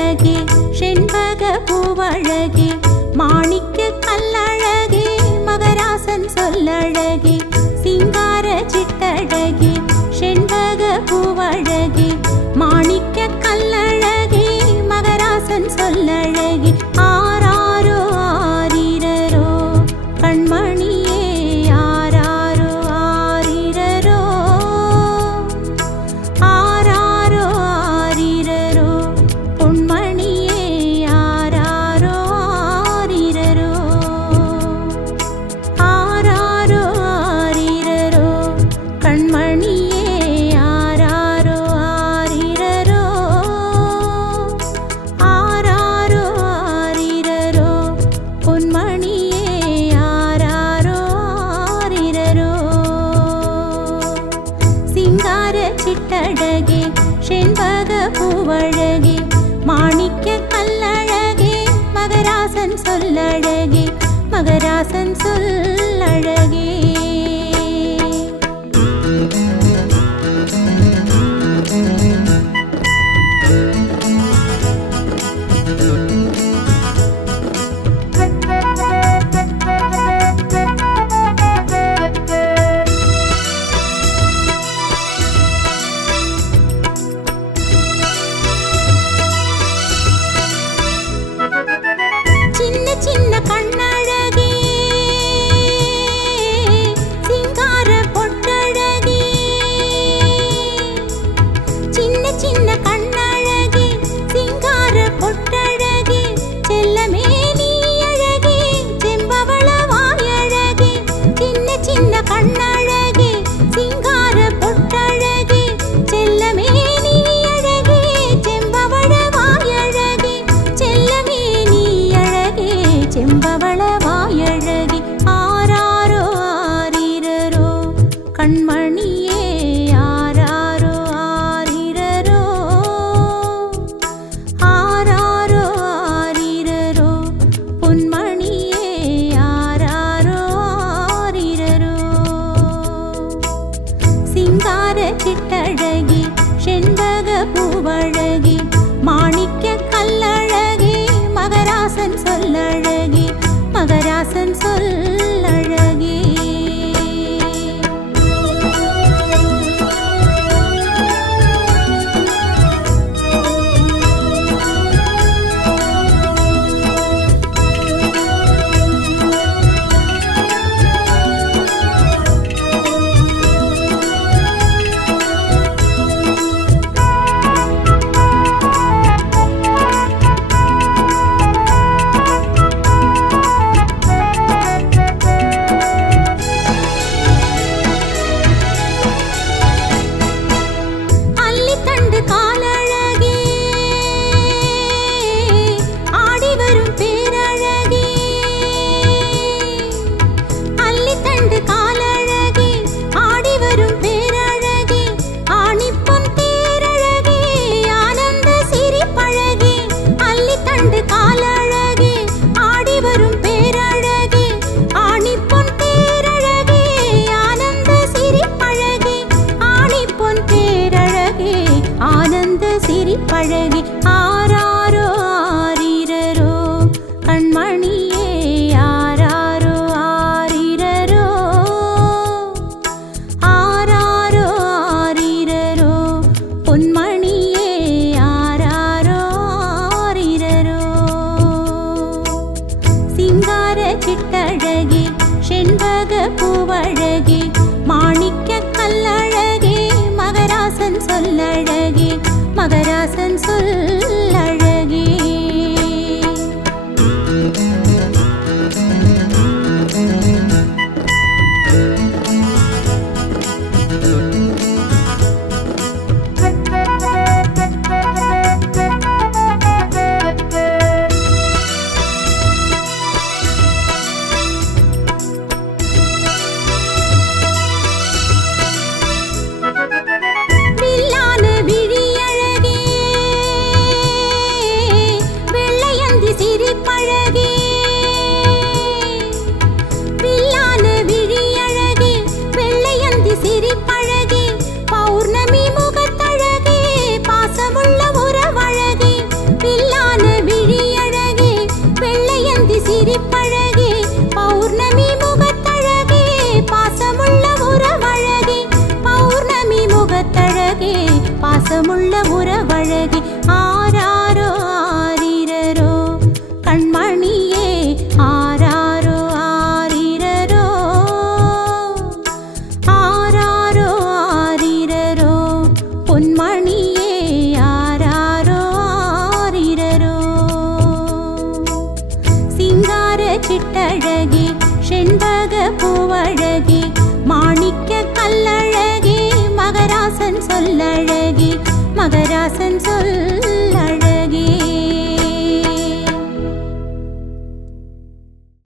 சிட்டழகே செண்பக பூவழகே மாணிக்க கல்லழகே மகராசன் சொல்லழகே சிங்கார சிட்டழகே செண்பக பூவழகே மாணிக்க கல்லழகே மகராசன் சொல்லழகே ஆராரோ ஆரிரரோ கண்மணியே ஆராரோ ஆரிரரோ ஆராரோ ஆரிரரோ பொன்மணியே ஆராரோ ஆரிரரோ ஆராரோ ஆரிரரோ கண்மணியே ஆராரோ ஆரிரரோ ஆராரோ ஆரிரரோ பொன்மணியே ஆராரோ ஆரிரரோ சிங்கார சிட்டழகே செண்பக பூவழகே மாணிக்க கல்லழகே மகராசன் சொல்லழகே மகராசன் சொல்லழகே சின்ன சின்ன கண்ணழகே சிங்கார பொட்டழகே சின்ன சின்ன கண்ணழகே சிங்கார பொட்டழகே செல்லமே நீ அழகே செம்பவள வாயழகே சின்ன சின்ன கண்ணழகே சிங்கார பொட்டழகே செல்லமே நீ அழகே செம்பவள வாயழகே செல்லமே நீ அழகே செம்பவள வாயழகே ஆராரோ ஆரிரரோ கண்மணியே ஆராரோ ஆரிரரோ ஆராரோ ஆரிரரோ பொன்மணியே ஆராரோ ஆரிரரோ சிங்கார சிட்டழகே செண்பக பூவழகே மாணிக்க கல்லழகே மகராசன் சொல்லழகே மகராசன் சொல்லழகே அல்லித்தண்டு காலழகே ஆடி வரும் பேரழகே அல்லித்தண்டு காலழகே ஆடி வரும் பேரழகே ஆணிப்பொன் தேரழகே ஆனந்த சிரிப்பழகே அல்லித்தண்டு காலழகே ஆடி வரும் பேரழகே ஆணிப்பொன் தேரழகே ஆனந்த சிரிப்பழகே ஆணிப்பொன் தேரழகே ஆனந்த சிரிப்பழகே ஆராரோ ஆரிரரோ கண்மணியே ஆராரோ ஆரிரரோ ஆராரோ ஆரிரரோ பொன்மணியே ஆராரோ ஆரிரரோ சிங்கார சிட்டழகே செண்பக பூவழகே மாணிக்க கல்லழகே மகராசன் சொல்லழகே மகராசன் சொல்லழகே அங்கமுள்ள உறவழகி ஆராரோ ஆரிரரோ கண்மணியே ஆராரோ ஆரிரரோ ஆராரோ ஆரிரரோ பொன்மணியே ஆராரோ ஆரிரரோ சிங்கார சிட்டழகி செண்பக பூவழகி மாணிக்க கல்லழகி மகராசன் சொல்லழகி மகராசன் சொல்